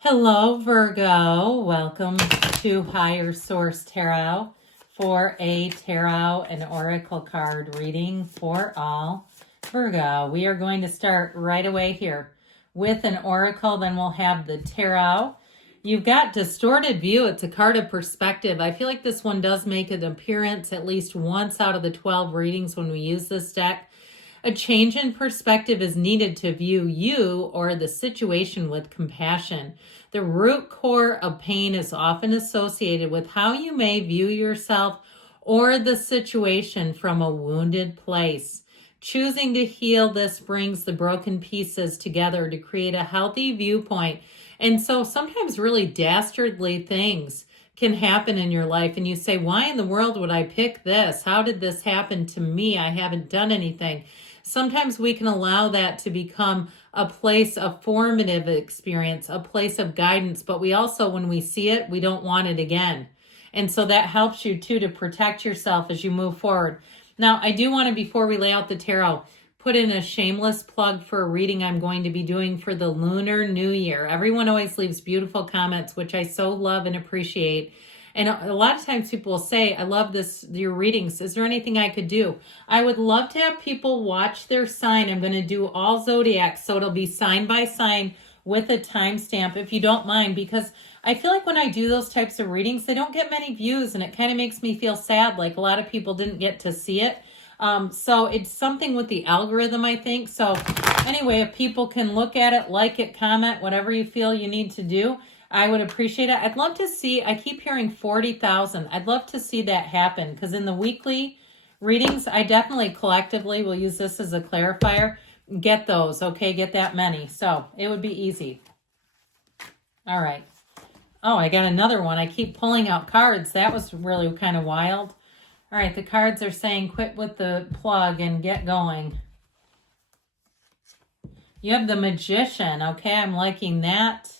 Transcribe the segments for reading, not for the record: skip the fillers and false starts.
Hello, Virgo. Welcome to Higher Source Tarot for a tarot and oracle card reading for all Virgo. We are going to start right away here with an oracle, then we'll have the tarot. You've got distorted view. It's a card of perspective. I feel like this one does make an appearance at least once out of the 12 readings when we use this deck. A change in perspective is needed to view you or the situation with compassion. The root core of pain is often associated with how you may view yourself or the situation from a wounded place. Choosing to heal this brings the broken pieces together to create a healthy viewpoint. And so sometimes really dastardly things can happen in your life and you say, why in the world would I pick this? How did this happen to me? I haven't done anything. Sometimes we can allow that to become a place of formative experience, a place of guidance, but we also, when we see it, we don't want it again. And so that helps you too to protect yourself as you move forward. Now, I do want to, before we lay out the tarot, put in a shameless plug for a reading I'm going to be doing for the Lunar New Year. Everyone always leaves beautiful comments, which I so love and appreciate. And a lot of times people will say, I love your readings. Is there anything I could do? I would love to have people watch their sign. I'm going to do all zodiacs, so it'll be sign by sign with a timestamp, if you don't mind, because I feel like when I do those types of readings, they don't get many views, and it kind of makes me feel sad, like a lot of people didn't get to see it. So it's something with the algorithm, I think. So anyway, if people can look at it, like it, comment, whatever you feel you need to do, I would appreciate it. I'd love to see, I keep hearing 40,000. I'd love to see that happen because in the weekly readings, I definitely collectively will use this as a clarifier. Get those, okay? Get that many. So it would be easy. All right. Oh, I got another one. I keep pulling out cards. That was really kind of wild. All right, the cards are saying quit with the plug and get going. You have the Magician. Okay, I'm liking that.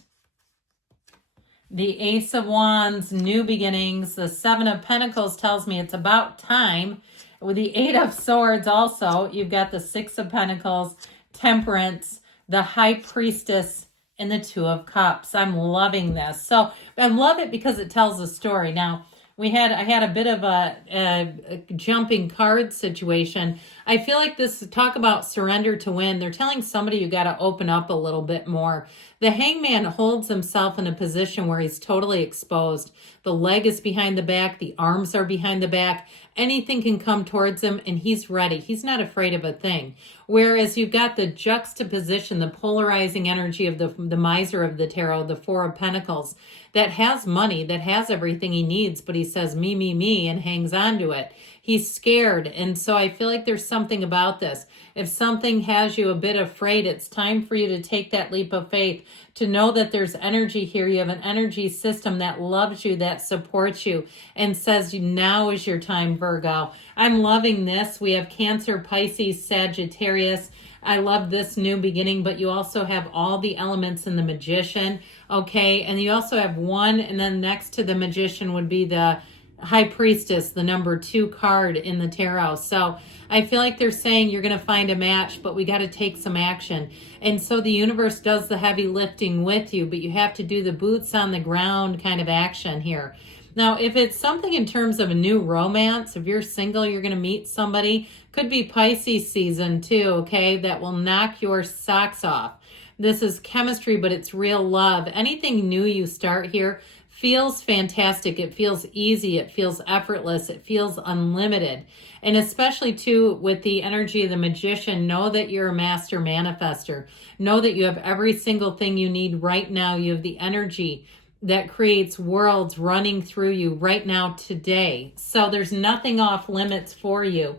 The Ace of Wands, new beginnings. The Seven of Pentacles tells me it's about time. With the Eight of Swords also, you've got the Six of Pentacles, Temperance, the High Priestess, and the Two of Cups. I'm loving this. So I love it because it tells a story. Now, I had a bit of a jumping card situation. I feel like this, talk about surrender to win. They're telling somebody you got to open up a little bit more. The Hangman holds himself in a position where he's totally exposed. The leg is behind the back. The arms are behind the back. Anything can come towards him and he's ready. He's not afraid of a thing. Whereas you've got the juxtaposition, the polarizing energy of the miser of the tarot, the Four of Pentacles, that has money, that has everything he needs, but he says me, and hangs on to it. He's scared. And so I feel like there's something about this. If something has you a bit afraid, it's time for you to take that leap of faith, to know that there's energy here. You have an energy system that loves you, that supports you, and says now is your time, Virgo. I'm loving this. We have Cancer, Pisces, Sagittarius. I love this new beginning, but you also have all the elements in the Magician, okay? And you also have one, and then next to the Magician would be the High Priestess, the number 2 card in the tarot. So I feel like they're saying you're going to find a match, but we got to take some action. And so the universe does the heavy lifting with you, but you have to do the boots on the ground kind of action here. Now, if it's something in terms of a new romance, if you're single, you're going to meet somebody, could be Pisces season too, okay, that will knock your socks off. This is chemistry, but it's real love. Anything new you start here feels fantastic. It feels easy. It feels effortless. It feels unlimited. And especially too with the energy of the Magician, know that you're a master manifester. Know that you have every single thing you need right now. You have the energy that creates worlds running through you right now today. So there's nothing off limits for you.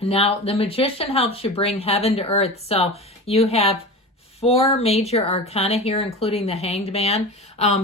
Now, the Magician helps you bring heaven to earth. So you have 4 major arcana here, including the Hanged Man.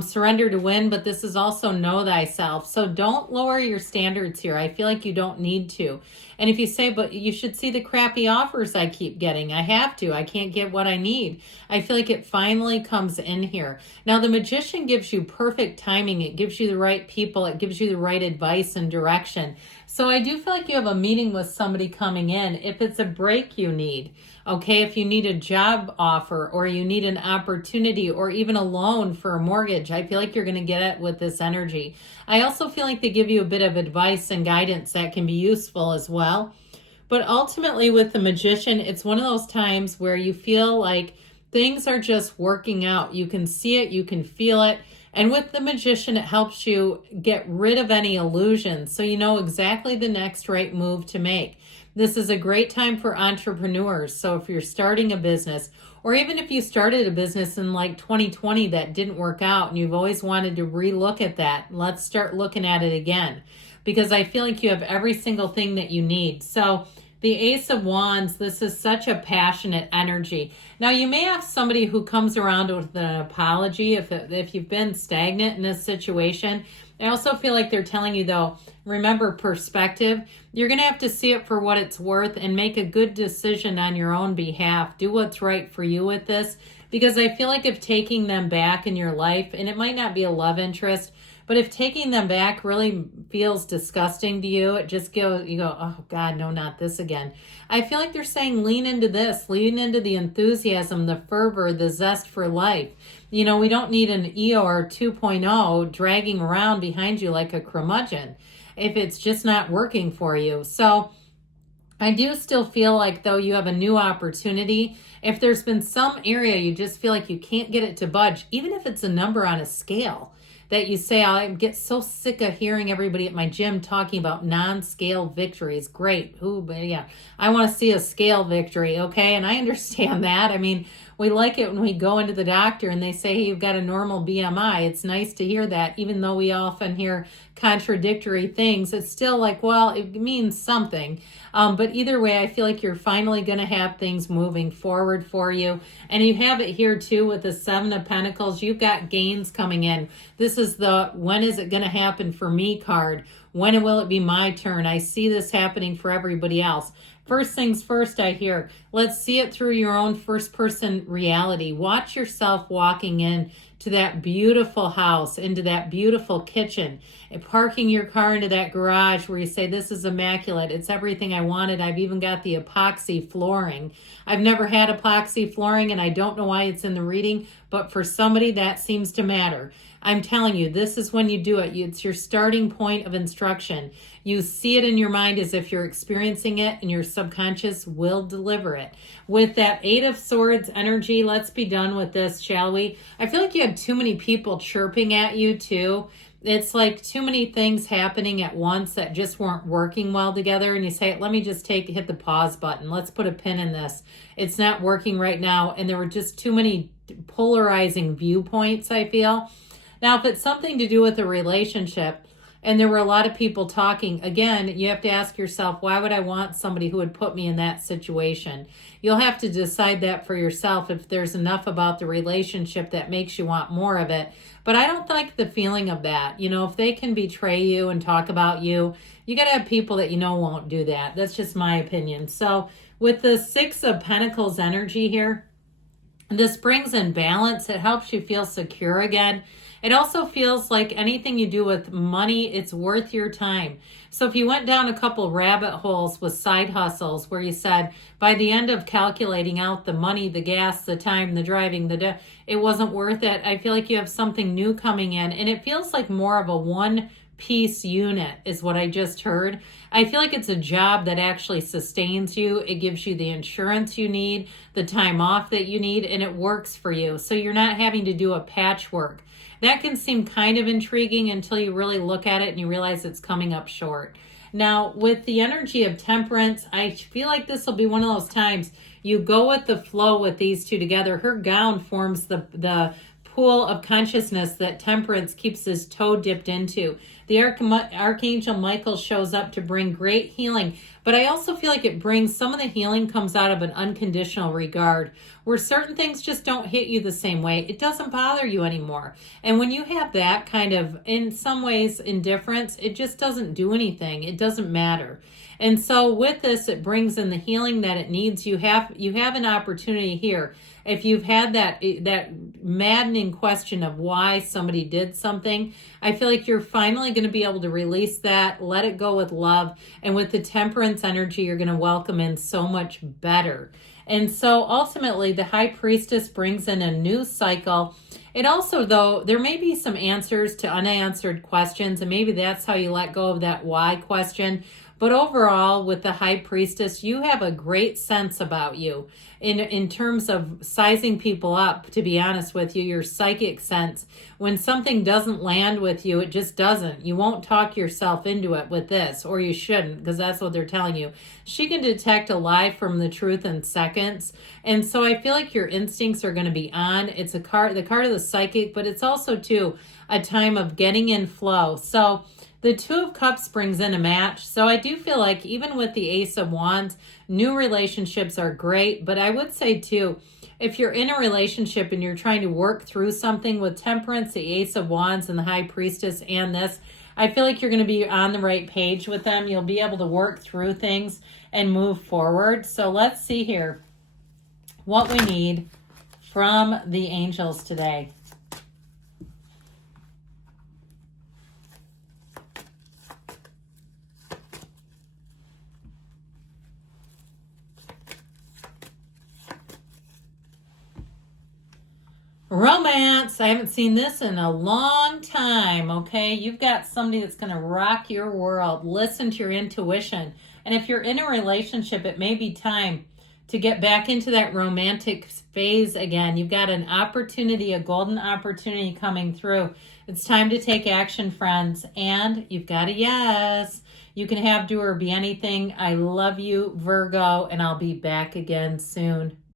Surrender to win, but this is also know thyself. So don't lower your standards here. I feel like you don't need to. And if you say, but you should see the crappy offers I keep getting. I have to. I can't get what I need. I feel like it finally comes in here. Now, the Magician gives you perfect timing. It gives you the right people. It gives you the right advice and direction. So I do feel like you have a meeting with somebody coming in. If it's a break you need, okay, if you need a job offer or you need an opportunity or even a loan for a mortgage, I feel like you're going to get it with this energy. I also feel like they give you a bit of advice and guidance that can be useful as well. But ultimately with the Magician, it's one of those times where you feel like things are just working out. You can see it, you can feel it. And with the Magician, it helps you get rid of any illusions so you know exactly the next right move to make. This is a great time for entrepreneurs. So if you're starting a business, or even if you started a business in like 2020 that didn't work out and you've always wanted to relook at that, let's start looking at it again, because I feel like you have every single thing that you need. So the Ace of Wands, this is such a passionate energy. Now, you may have somebody who comes around with an apology if you've been stagnant in this situation. I also feel like they're telling you, though, remember perspective. You're going to have to see it for what it's worth and make a good decision on your own behalf. Do what's right for you with this, because I feel like if taking them back in your life, and it might not be a love interest, but if taking them back really feels disgusting to you, it just you go, oh God, no, not this again. I feel like they're saying lean into this, lean into the enthusiasm, the fervor, the zest for life. You know, we don't need an Eeyore 2.0 dragging around behind you like a curmudgeon if it's just not working for you. So I do still feel like, though, you have a new opportunity. If there's been some area you just feel like you can't get it to budge, even if it's a number on a scale, that you say, I get so sick of hearing everybody at my gym talking about non-scale victories. Great. Ooh, but yeah, I want to see a scale victory, okay? And I understand that. I mean, we like it when we go into the doctor and they say, hey, you've got a normal BMI. It's nice to hear that, even though we often hear contradictory things. It's still like, well, it means something. But either way, I feel like you're finally going to have things moving forward for you. And you have it here too with the Seven of Pentacles. You've got gains coming in. This is the when is it going to happen for me card. When will it be my turn? I see this happening for everybody else. First things first, I hear, let's see it through your own first-person reality. Watch yourself walking in to that beautiful house, into that beautiful kitchen, and parking your car into that garage where you say, this is immaculate. It's everything I wanted. I've even got the epoxy flooring. I've never had epoxy flooring, and I don't know why it's in the reading, but for somebody that seems to matter. I'm telling you, this is when you do it. It's your starting point of instruction. You see it in your mind as if you're experiencing it, and your subconscious will deliver it. With that Eight of Swords energy, let's be done with this, shall we? I feel like you had too many people chirping at you, too. It's like too many things happening at once that just weren't working well together. And you say, let me just hit the pause button. Let's put a pin in this. It's not working right now. And there were just too many polarizing viewpoints, I feel. Now, if it's something to do with a relationship and there were a lot of people talking, again, you have to ask yourself, why would I want somebody who would put me in that situation? You'll have to decide that for yourself if there's enough about the relationship that makes you want more of it. But I don't like the feeling of that. You know, if they can betray you and talk about you, you got to have people that you know won't do that. That's just my opinion. So with the Six of Pentacles energy here, this brings in balance. It helps you feel secure again. It also feels like anything you do with money, it's worth your time. So if you went down a couple rabbit holes with side hustles where you said by the end of calculating out the money, the gas, the time, the driving, it wasn't worth it, I feel like you have something new coming in, and it feels like more of a one-piece unit is what I just heard. I feel like it's a job that actually sustains you. It gives you the insurance you need, the time off that you need, and it works for you. So you're not having to do a patchwork. That can seem kind of intriguing until you really look at it and you realize it's coming up short. Now, with the energy of Temperance, I feel like this will be one of those times you go with the flow with these two together. Her gown forms the pool of consciousness that Temperance keeps his toe dipped into. The Archangel Michael shows up to bring great healing, but I also feel like it brings, some of the healing comes out of an unconditional regard, where certain things just don't hit you the same way. It doesn't bother you anymore. And when you have that kind of, in some ways, indifference, it just doesn't do anything. It doesn't matter. And so with this, it brings in the healing that it needs. You have an opportunity here. If you've had that maddening question of why somebody did something, I feel like you're finally going to be able to release that, let it go with love. And with the temperance energy, you're going to welcome in so much better. And so ultimately, the High Priestess brings in a new cycle. It also, though, there may be some answers to unanswered questions, and maybe that's how you let go of that why question. But overall, with the High Priestess, you have a great sense about you in terms of sizing people up, to be honest with you, your psychic sense. When something doesn't land with you, it just doesn't. You won't talk yourself into it with this, or you shouldn't, because that's what they're telling you. She can detect a lie from the truth in seconds. And so I feel like your instincts are going to be on. It's the card of the psychic, but it's also, too, a time of getting in flow. So the Two of Cups brings in a match. So I do feel like even with the Ace of Wands, new relationships are great. But I would say too, if you're in a relationship and you're trying to work through something with Temperance, the Ace of Wands, and the High Priestess, and this, I feel like you're going to be on the right page with them. You'll be able to work through things and move forward. So let's see here what we need from the angels today. Romance. I haven't seen this in a long time, okay? You've got somebody that's going to rock your world. Listen to your intuition. And if you're in a relationship, it may be time to get back into that romantic phase again. You've got an opportunity, a golden opportunity coming through. It's time to take action, friends. And you've got a yes. You can have, do, or be anything. I love you, Virgo, and I'll be back again soon.